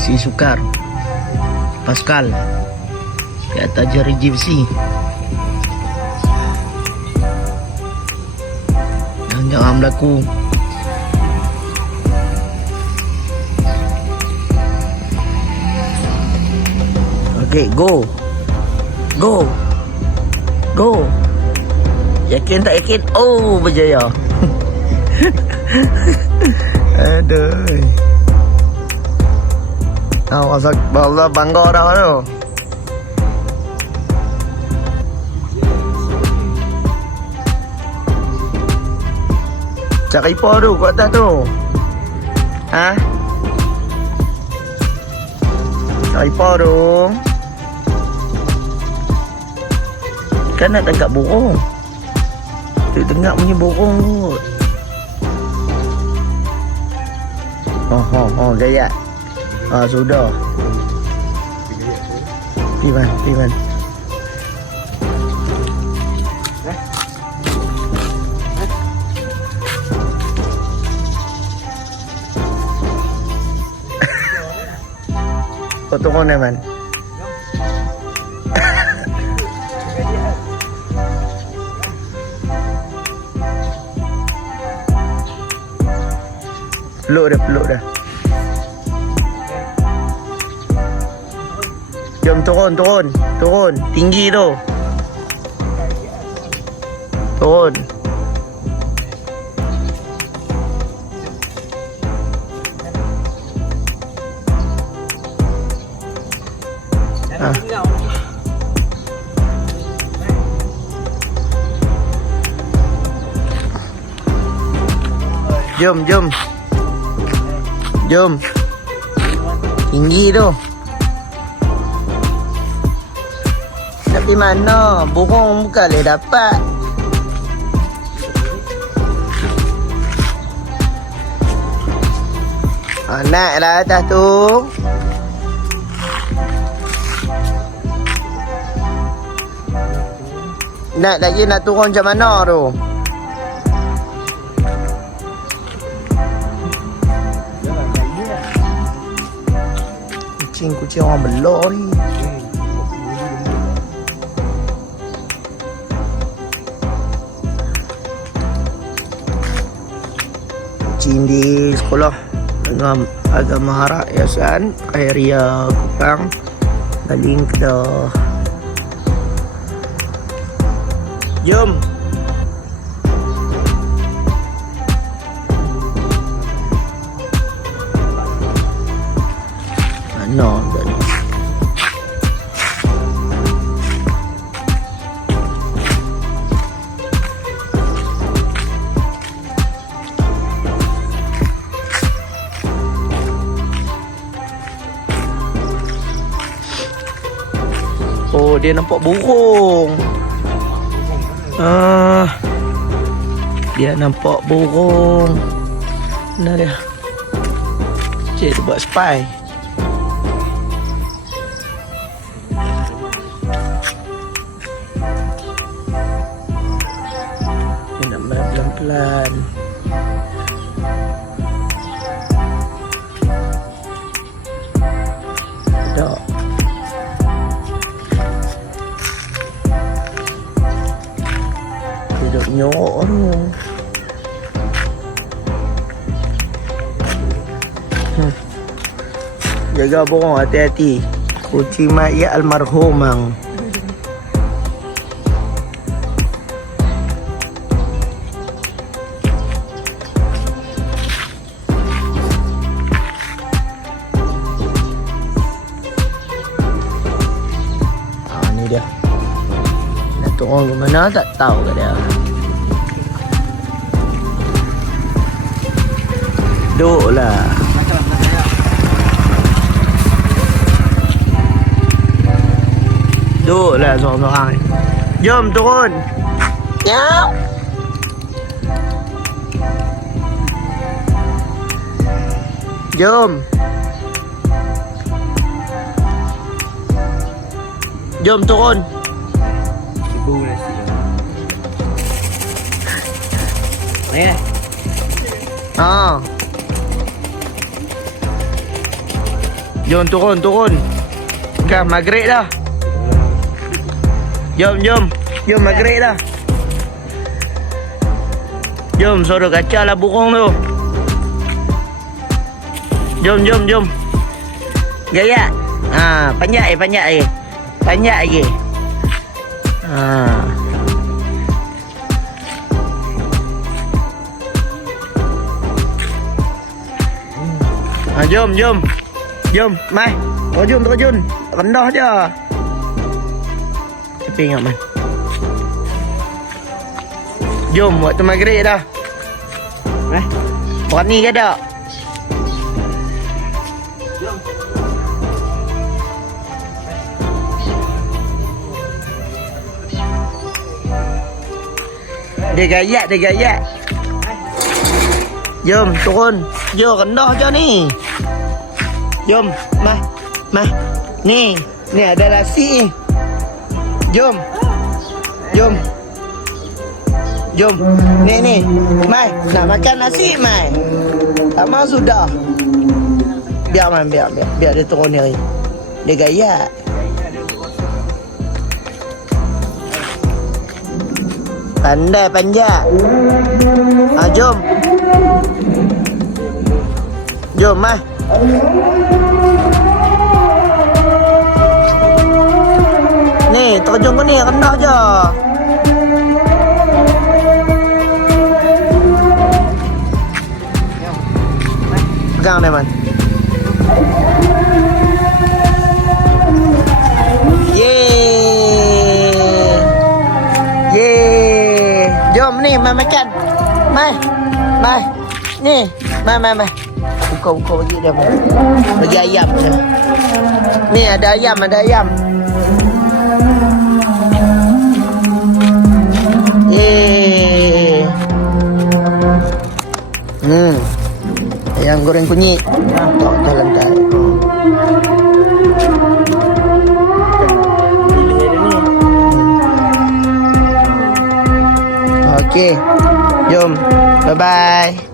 si Sukar Pascal di atas jari GFC. Jangan berlaku. Okay, go. Yakin tak yakin? Oh, berjaya. Aduh. Masa Allah bangga dah tu. Cak Ipoh tu kat atas tu. Ha? Cak Ipoh tu. Kan nak dekat burung. Tu tengah punya burung tu. Oh, gaya. Sudah. Piman. Potong ni man. Peluk dah. Jom turun. Tinggi tu. Turun. Jom. Tinggi tu. Tapi mana? Burung bukan boleh dapat. Naiklah atas tu. Naik lagi nak turun macam mana tu? Kucing orang belok ni. Kucing di sekolah dengan agama Harak Yayasan Khairiah Kupang Baling Kedah. Jom. Mana dah ni? Oh, dia nampak burung. Dia nampak burung. Mana dia? Cik, dia buat spy. Dia nak main pelan-pelan. Tak. Duduk nyok tu. Jaga burung, hati-hati. Kucing mayat almarhumang. Ni dia. Nak turun ke mana tak tahu ke dia. Duduklah. Duduklah seorang-seorang. Jom turun. Nyau. Jom. Jom turun. Ibu nasi. Mana? Jom turun. Dah maghrib dah. Jom maghrib dah. Jom suara kaca lah burung tu. Jom. Gaya. Panjat lagi. Jom, mai. Terjun. Rendah je. Tapi ingat man. Jom, waktu maghrib dah. Berani ke tak? Dia gayat. Jom, turun. Jom, rendah je ni. Jom, mah. Ni ada nasi ni. Jom. Ni. Mai, nak makan nasi, Mai. Tak mau sudah. Biar dia turun ni. Dia gayat. Pandai panjat. Jom, Mai. Ni, terjun ke ni, rendah je. Pegang dia, man. Yeay. Jom ni, mai makan. Mai. Ni, mai. Buka bagi dia. Bagi ayam dia. Ni ada ayam. Ayam goreng kunyit. Tak lantai. Okey. Jom. Bye-bye.